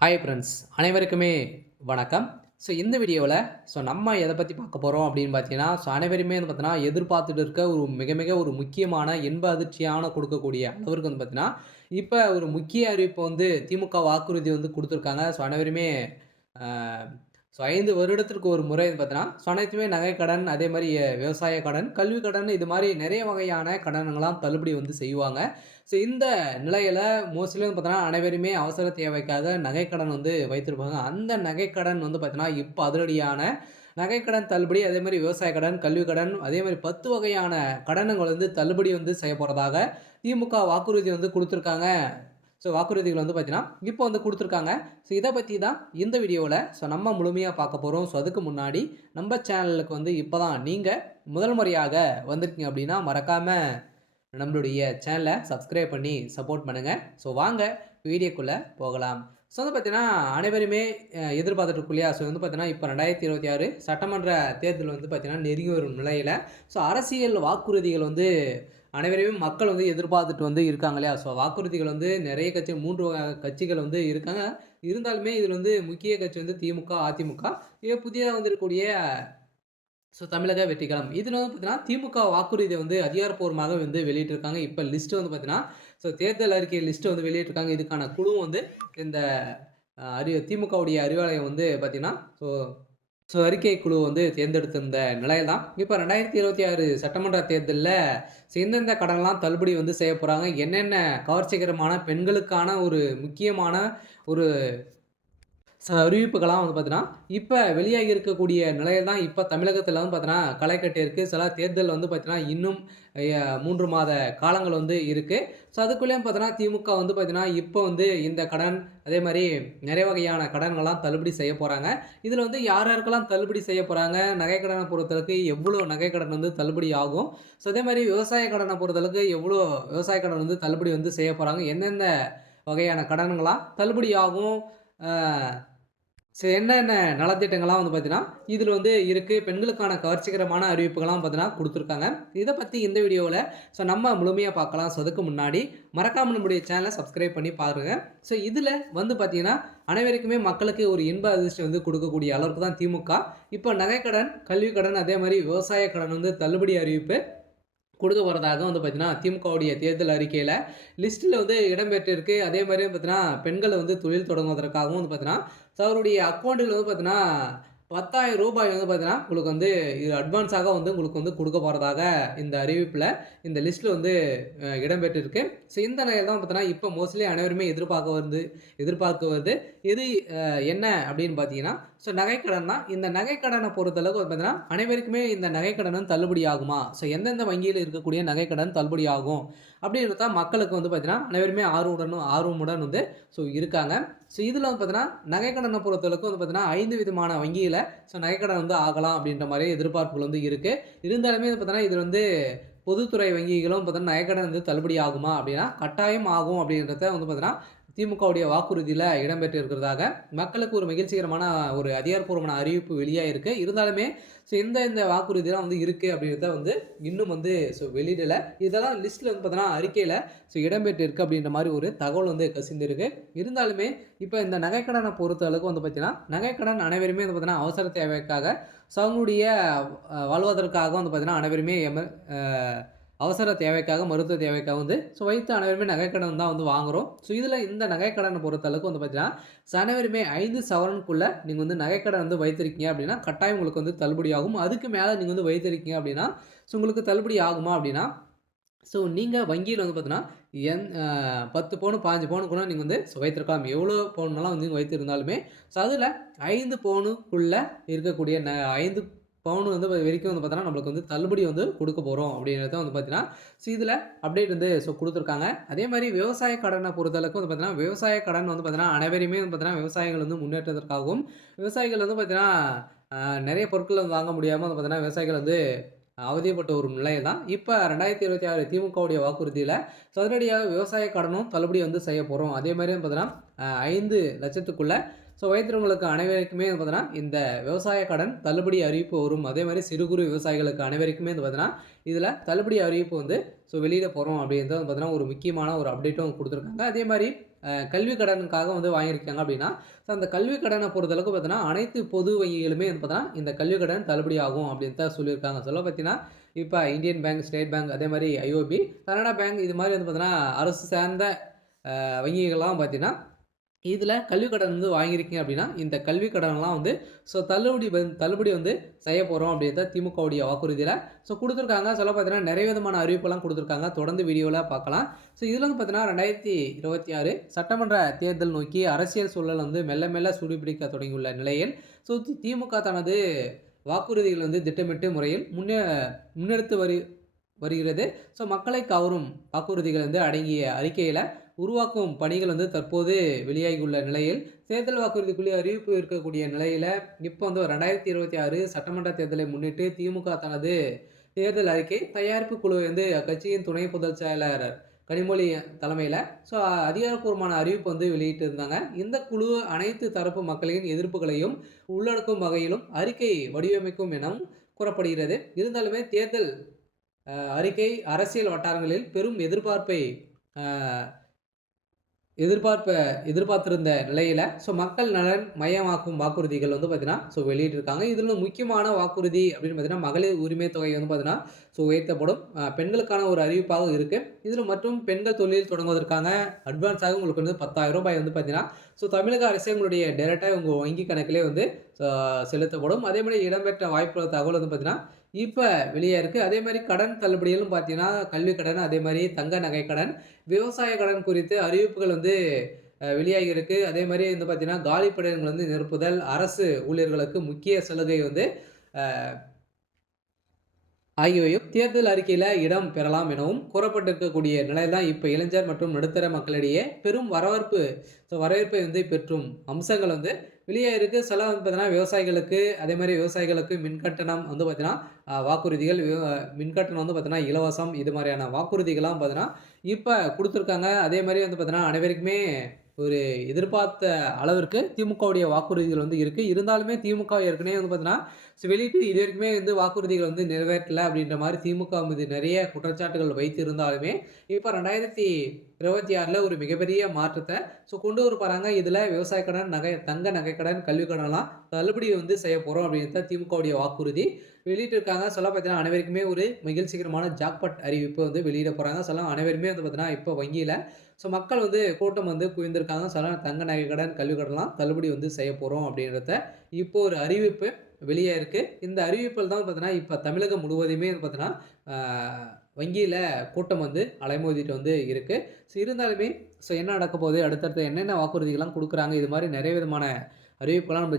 Hi friends அனைவருக்குமே வணக்கம். இந்த வீடியோவில் நம்ம எதை பற்றி பார்க்க போகிறோம் அப்படின்னு பார்த்தீங்கன்னா, அனைவருமே வந்து பார்த்தீங்கன்னா எதிர்பார்த்துட்டு இருக்க ஒரு மிக மிக ஒரு முக்கியமான இன்ப அதிர்ச்சியான கொடுக்கக்கூடிய அளவிற்கு வந்து பார்த்தீங்கன்னா, இப்போ ஒரு முக்கிய அறிவிப்பு வந்து திமுக வாக்குறுதி வந்து கொடுத்துருக்காங்க. அனைவருமே அ 5 வருடத்திற்கு ஒரு முறை வந்து பார்த்தீங்கன்னா, அனைத்துமே நகைக்கடன், அதே மாரி விவசாய கடன், கல்வி கடன் இது மாரி நிறைய வகையான கடன்கள்லாம் தள்ளுபடி வந்து செய்வாங்க. இந்த நிலையில மோஸ்ட்லி வந்து பார்த்தீங்கன்னா, அனைவருமே அவசர தேவைக்காக நகைக்கடன் வந்து வைத்திருப்பாங்க. அந்த நகைக்கடன் வந்து பார்த்தீங்கன்னா, இப்ப அதிரடியான நகைக்கடன் தள்ளுபடி, அதே மாரி விவசாய கடன், கல்வி கடன், அதே மாரி 10 வகையான கடன்கள் வந்து தள்ளுபடி வந்து செய்யப்போறதாக திமுக வாக்குறுதி வந்து குடுத்துருக்காங்க. வாக்குறுதிகள் வந்து பார்த்தீங்கன்னா, இப்போ வந்து குடுத்துருக்காங்க. இத பத்தி தான் இந்த வீடியோல நம்ம முழுமையா பார்க்க போறோம். அதுக்கு முன்னாடி நம்ம சேனலுக்கு வந்து இப்ப தான் நீங்க முதல் முறையாக வந்திருக்கீங்க அப்படின்னா, மறக்காம நம்மளுடைய சேனலை சப்ஸ்கிரைப் பண்ணி சப்போர்ட் பண்ணுங்க. வாங்க வீடியோக்குள்ள போகலாம். வந்து பார்த்தீங்கன்னா, அனைவருமே எதிர்பார்த்துட்டு இருக்கோம் இல்லையா? வந்து பார்த்தீங்கன்னா, இப்ப 2026 சட்டமன்ற தேர்தல் வந்து பார்த்தீங்கன்னா, நெருங்கி வரும் நிலையில, அரசியல் வாக்குறுதிகள் வந்து அனைவரையுமே மக்கள் வந்து எதிர்பார்த்துட்டு வந்து இருக்காங்க இல்லையா? வாக்குறுதிகள் வந்து நெறைய கட்சி 3 கட்சிகள் வந்து இருக்காங்க. இருந்தாலுமே இதில வந்து முக்கிய கட்சி வந்து திமுக, அதிமுக. புதிதா வந்திருக்கக்கூடிய தமிழக வெற்றிக்கழகம். இதில வந்து பார்த்தீங்கன்னா, திமுக வாக்குறுதிய வந்து அதிகாரப்பூர்வமாக வந்து வெளியிட்டிருக்காங்க. இப்ப லிஸ்ட் வந்து பார்த்தீங்கன்னா, தேர்தல் அறிக்கை லிஸ்ட் வந்து வெளியிட்டிருக்காங்க. இதுக்கான குழுவும் வந்து இந்த திமுகவுடைய அறிவாலயம் வந்து பார்த்தீங்கன்னா, அறிக்கை குழு வந்து தேர்ந்தெடுத்திருந்த நிலையில தான், இப்ப 2026 சட்டமன்ற தேர்தல்ல எந்தெந்த கடன்லாம் தள்ளுபடி வந்து செய்ய போறாங்க, என்னென்ன கவர்ச்சிகரமான பெண்களுக்கான ஒரு முக்கியமான ஒரு அறிவிப்புகள்லாம் வந்து பார்த்தீங்கன்னா, இப்ப வெளியாகி இருக்கக்கூடிய நிலையில தான் இப்ப தமிழகத்தில வந்து பார்த்தீங்கன்னா, களை கட்டியிருக்கு. தேர்தல் வந்து பார்த்தீங்கன்னா, இன்னும் 3 மாத காலங்கள் வந்து இருக்கு. அதுக்குள்ளேயும் பார்த்தீங்கன்னா, திமுக வந்து பார்த்தீங்கன்னா, இப்ப வந்து இந்த கடன், அதே மாரி நிறைய வகையான கடன்கள்லாம் தள்ளுபடி செய்ய போறாங்க. இதுல வந்து யார் யாருக்கெல்லாம் தள்ளுபடி செய்ய போறாங்க, நகைக்கடன பொறுத்தளவுக்கு எவ்வளோ நகைக்கடன் வந்து தள்ளுபடி ஆகும். அதே மாரி விவசாய கடன பொறுத்தளவுக்கு எவ்வளோ விவசாய கடன் வந்து தள்ளுபடி வந்து செய்ய போறாங்க. எந்தெந்த வகையான கடன்கள்லாம் தள்ளுபடி ஆகும். அ என்னென்ன நலத்திட்டங்கள்லாம் வந்து பார்த்தீங்கன்னா, இதில வந்து இருக்கு. பெண்களுக்கான கவர்ச்சிகரமான அறிவிப்புகள்லாம் பார்த்தீங்கன்னா குடுத்துருக்காங்க. இத பத்தி இந்த வீடியோல நம்ம முழுமையா பார்க்கலாம். அதுக்கு முன்னாடி மறக்காம நம்முடைய சேனல சப்ஸ்கிரைப் பண்ணி பாருங்க. இதில வந்து பார்த்தீங்கன்னா, அனைவருக்குமே மக்களுக்கு ஒரு இன்ப அதிர்ச்சி வந்து குடுக்கக்கூடிய அளவுக்கு தான் திமுக. இப்ப நகைக்கடன், கல்வி கடன், அதே மாரி விவசாய கடன் வந்து தள்ளுபடி அறிவிப்பு குடுக்க போறதாக வந்து பார்த்தீங்கன்னா, திமுகவுடைய தேர்தல் அறிக்கையில லிஸ்ட்ல வந்து இடம்பெற்றிருக்கு. அதே மாரி பார்த்தீங்கன்னா, பெண்கள் வந்து தொழில் தொடங்குவதற்காகவும் வந்து பார்த்தீங்கன்னா, அவருடைய அக்கவுண்ட்ல வந்து பார்த்தீங்கன்னா, ரூ. 10,000 வந்து பார்த்தீங்கன்னா, உங்களுக்கு வந்து இது அட்வான்ஸாக வந்து உங்களுக்கு வந்து குடுக்க போறதாக இந்த அறிவிப்புல, இந்த லிஸ்ட்ல வந்து இடம்பெற்றிருக்கு. இந்த நிலையில தான் பார்த்தீங்கன்னா, இப்ப மோஸ்ட்லி அனைவருமே எதிர்பார்க்குவது எது என்ன அப்படின்னு பார்த்தீங்கன்னா, நகைக்கடன் தான். இந்த நகைக்கடன பொறுத்தளவுக்கு வந்து பார்த்தீங்கன்னா, அனைவருக்குமே இந்த நகைக்கடன் வந்து தள்ளுபடி ஆகுமா? எந்தெந்த வங்கியில இருக்கக்கூடிய நகைக்கடன் தள்ளுபடி ஆகும்? அப்படின்றது தான் மக்களுக்கு வந்து பார்த்தீங்கன்னா, அனைவருமே ஆர்வமுடன் வந்து இருக்காங்க. இதில வந்து பார்த்தீங்கன்னா, நகைக்கடன பொறுத்தளவுக்கு வந்து பார்த்தீங்கன்னா, 5 விதமான வங்கியில நகைக்கடன் வந்து ஆகலாம் அப்படின்ற மாரி எதிர்பார்ப்புகள் வந்து இருக்கு. இருந்தாலுமே வந்து பார்த்தீங்கன்னா, இது வந்து பொதுத்துறை வங்கிகளும் பார்த்தீங்கன்னா, நகைக்கடன் வந்து தள்ளுபடி ஆகுமா? அப்படின்னா, கட்டாயம் ஆகும் அப்படின்றத வந்து பார்த்தீங்கன்னா, திமுகவுடைய வாக்குறுதியில இடம்பெற்று இருக்கிறதாக மக்களுக்கு ஒரு மகிழ்ச்சிகரமான ஒரு அதிகாரப்பூர்வமான அறிவிப்பு வெளியாயிருக்கு. இருந்தாலுமே இந்த வாக்குறுதிலாம் வந்து இருக்கு அப்படின்றத வந்து இன்னும் வந்து வெளியிடல. இதெல்லாம் லிஸ்ட்ல வந்து பார்த்தீங்கன்னா, அறிக்கையில இடம்பெற்று இருக்கு அப்படின்ற மாரி ஒரு தகவல் வந்து கசிந்திருக்கு. இருந்தாலுமே இப்ப இந்த நகைக்கடன பொறுத்த அளவுக்கு வந்து பார்த்தீங்கன்னா, நகைக்கடன் அனைவருமே வந்து பார்த்தீங்கன்னா, அவசர தேவைக்காக அவங்களுடைய வாழ்வதற்காக வந்து பார்த்தீங்கன்னா, அனைவருமே அ அவசர தேவைக்காக, மருத்துவ தேவைக்காக வந்து வைத்து அனைவருமே நகைக்கடன் தான் வந்து வாங்குறோம். இதில இந்த நகைக்கடன பொறுத்த அளவுக்கு வந்து பார்த்தீங்கன்னா, அனைவருமே 5 சவரனுக்குள்ள நீங்க வந்து நகைக்கடன் வந்து வைத்திருக்கீங்க அப்படின்னா, கட்டாயம் உங்களுக்கு வந்து தள்ளுபடி ஆகும். அதுக்கு மேல நீங்க வந்து வைத்திருக்கீங்க அப்படின்னா, உங்களுக்கு தள்ளுபடி ஆகுமா அப்படின்னா, நீங்க வங்கியில வந்து பார்த்தீங்கன்னா, 10 பவுன், 15 பவுன் கூட நீங்க வந்து வைத்திருக்கலாம். எவ்வளோ பவுன்லாம் வந்து வைத்திருந்தாலுமே, அதில 5 பவுனுக்குள்ள இருக்கக்கூடிய 5 பவுன் வந்து வரைக்கும் வந்து பார்த்தீங்கன்னா, நம்மளுக்கு வந்து தள்ளுபடி வந்து குடுக்க போறோம் அப்படின்றத வந்து பார்த்தீங்கன்னா, இதில அப்டேட் வந்து குடுத்துருக்காங்க. அதே மாரி விவசாய கடன பொறுத்தளவுக்கு வந்து பார்த்தீங்கன்னா, விவசாய கடன் வந்து பார்த்தீங்கன்னா, அனைவரையுமே வந்து பார்த்தீங்கன்னா, விவசாயிகள் வந்து முன்னேற்றத்திற்காகவும், விவசாயிகள் வந்து பார்த்தீங்கன்னா, அ நெறைய பொருட்கள் வந்து வாங்க முடியாம வந்து பார்த்தீங்கன்னா, விவசாயிகள் வந்து அவதிப்பட்ட ஒரு நிலை தான். இப்ப 2026 திமுகவுடைய வாக்குறுதியில சதுரடியாக விவசாய கடனும் தள்ளுபடி வந்து செய்ய போறோம். அதே மாரி வந்து பார்த்தீங்கன்னா, 5,00,000த்துக்குள்ள வைத்திருக்கிறவங்களுக்கு அனைவருக்குமே வந்து பார்த்தீங்கன்னா, இந்த விவசாய கடன் தள்ளுபடி அறிவிப்பு வரும். அதே மாரி சிறு குறு விவசாயிகளுக்கு அனைவருக்குமே வந்து பார்த்தீங்கன்னா, இதில தள்ளுபடி அறிவிப்பு வந்து வெளியிட போறோம் அப்படின்றது வந்து பார்த்தீங்கன்னா, ஒரு முக்கியமான ஒரு அப்டேட்டும் குடுத்துருக்காங்க. அதே மாரி கல்வி கடனுக்காக வந்து வாங்கியிருக்காங்க அப்படின்னா, ஸோ அந்த கல்வி கடன பொறுத்தளவுக்கு பார்த்தீங்கன்னா, அனைத்து பொது வங்கிகளுமே வந்து பார்த்தீங்கன்னா, இந்த கல்வி கடன் தள்ளுபடி ஆகும் அப்படின்னு தான் சொல்லியிருக்காங்க. சொல்ல பார்த்தீங்கன்னா, இப்ப இந்தியன் பேங்க், ஸ்டேட் பேங்க் அதே மாரி ஐஓபி, கனரா பேங்க் இது மாரி வந்து பார்த்தீங்கன்னா, அரசு சார்ந்த வங்கிகள்லாம் பார்த்தீங்கன்னா, இதில கல்வி கடன் வந்து வாங்கியிருக்கீங்க அப்படின்னா, இந்த கல்வி கடன்லாம் வந்து தள்ளுபடி வந்து செய்ய போறோம் அப்படின்றத திமுகவுடைய வாக்குறுதியில குடுத்துருக்காங்க. சொல்ல பார்த்தீங்கன்னா, நெறைய விதமான அறிவிப்பெல்லாம் குடுத்துருக்காங்க. தொடர்ந்து வீடியோல பார்க்கலாம். இதில வந்து பார்த்தீங்கன்னா, 2026 சட்டமன்ற தேர்தல் நோக்கி அரசியல் சூழல் வந்து மெல்ல மெல்ல சூடுபிடிக்க தொடங்கியுள்ள நிலையில், திமுக தனது வாக்குறுதிகள் வந்து திட்டமிட்டு முறையில் முன்னெடுத்து வருகிறது. மக்களை கவரும் வாக்குறுதிகள் வந்து அடங்கிய அறிக்கையில உருவாக்கும் பணிகள் வந்து தற்போது வெளியாகியுள்ள நிலையில், தேர்தல் வாக்குறுதிக்குள்ளே அறிவிப்பு இருக்கக்கூடிய நிலையில, இப்போ வந்து 2026 சட்டமன்ற தேர்தலை முன்னிட்டு திமுக தனது தேர்தல் அறிக்கை தயாரிப்பு குழுவை வந்து அக்கட்சியின் துணை பொதுச் செயலர் கனிமொழி தலைமையில அதிகாரப்பூர்வமான அறிவிப்பு வந்து வெளியிட்டிருந்தாங்க. இந்த குழு அனைத்து தரப்பு மக்களின் எதிர்ப்புகளையும் உள்ளடக்கும் வகையிலும் அறிக்கை வடிவமைக்கும் எனவும் கூறப்படுகிறது. இருந்தாலுமே தேர்தல் அறிக்கை அரசியல் வட்டாரங்களில் பெரும் எதிர்பார்ப்பை அ எதிர்பார்ப்ப எதிர்பார்த்திருந்த நிலையில, மக்கள் நலன் மையமாக்கும் வாக்குறுதிகள் வந்து பார்த்தீங்கன்னா, வெளியிட்டிருக்காங்க. இதில முக்கியமான வாக்குறுதி அப்படின்னு பார்த்தீங்கன்னா, மகளிர் உரிமை தொகை வந்து பார்த்தீங்கன்னா, உயர்த்தப்படும். பெண்களுக்கான ஒரு அறிவிப்பாக இருக்கு. இதில மற்றும் பெண்கள் தொழில் தொடங்குவதற்கான அட்வான்ஸாக உங்களுக்கு வந்து ரூ. 10,000 வந்து பார்த்தீங்கன்னா, தமிழக அரசே உங்களுடைய டைரக்ட்டா உங்க வங்கி கணக்கிலே வந்து செலுத்தப்படும். அதேமாரி இடம்பெற்ற வாய்ப்புள்ள தகவல் வந்து பார்த்தீங்கன்னா, இப்ப வெளியா இருக்கு. அதேமாரி கடன் தள்ளுபடிகளும் பார்த்தீங்கன்னா, கல்வி கடன், அதேமாரி தங்க நகை கடன், விவசாய கடன் குறித்து அறிவிப்புகள் வந்து வெளியாகி இருக்கு. அதேமாரி வந்து பார்த்தீங்கன்னா, காலி பணியிடங்கள் வந்து நிரப்புதல், அரசு ஊழியர்களுக்கு முக்கிய சலுகை வந்து அ ஆகியவையும் தேர்தல் அறிக்கையில இடம் பெறலாம் எனவும் கூறப்பட்டிருக்கக்கூடிய நிலையில் தான் இப்ப இளைஞர் மற்றும் நடுத்தர மக்களிடையே பெரும் வரவேற்பை வந்து பெற்றும் அம்சங்கள் வந்து வெளியாயிருக்கு. சில வந்து பார்த்தீங்கன்னா, விவசாயிகளுக்கு அதேமாரி விவசாயிகளுக்கு மின்கட்டணம் வந்து பார்த்தீங்கன்னா, வாக்குறுதிகள் மின்கட்டணம் வந்து பார்த்தீங்கன்னா, இலவசம் இது மாரியான வாக்குறுதிகள்லாம் பார்த்தீங்கன்னா, இப்ப குடுத்துருக்காங்க. அதேமாரி வந்து பார்த்தீங்கன்னா, அனைவருக்குமே ஒரு எதிர்பார்த்த அளவிற்கு திமுகவுடைய வாக்குறுதிகள் வந்து இருக்கு. இருந்தாலுமே திமுக ஏற்கனவே வந்து பார்த்தீங்கன்னா, வெளியிட்டு இதுவரைக்குமே வந்து வாக்குறுதிகள் வந்து நிறைவேற்றல அப்படின்ற மாரி திமுக மீது நெறைய குற்றச்சாட்டுகள் வைத்திருந்தாலுமே, இப்ப 2026ல ஒரு மிகப்பெரிய மாற்றத்த கொண்டு வர போறாங்க. இதுல விவசாய கடன், தங்க நகை கடன், கல்வி கடன்லாம் தள்ளுபடி வந்து செய்ய போறோம் அப்படின்றது தான் திமுகவுடைய வாக்குறுதி. வெளியிட்டிருக்காங்க. சொல்ல பார்த்தீங்கன்னா, அனைவருக்குமே ஒரு மகிழ்ச்சிகரமான ஜாக்பாட் அறிவிப்பு வந்து வெளியிட போறாங்க. அனைவருமே வந்து பார்த்தீங்கன்னா, இப்போ வங்கியில மக்கள் வந்து கூட்டம் வந்து குவிந்திருக்காங்க. தங்க நகை கடன், கல்வி கடன்லாம் தள்ளுபடி வந்து செய்ய போறோம் அப்படின்றத இப்போ ஒரு அறிவிப்பு வெளியா இருக்கு. இந்த அறிவிப்பில் தான் பார்த்தீங்கன்னா, இப்ப தமிழகம் முழுவதுமே வந்து பார்த்தீங்கன்னா, வங்கியில கூட்டம் வந்து அலைமோதிட்டு வந்து இருக்கு. இருந்தாலுமே என்ன நடக்க போகுது? அடுத்தடுத்து என்னென்ன வாக்குறுதிகள்லாம் குடுக்குறாங்க? இது மாரி நெறைய விதமான அறிவிப்புலாம் நம்ம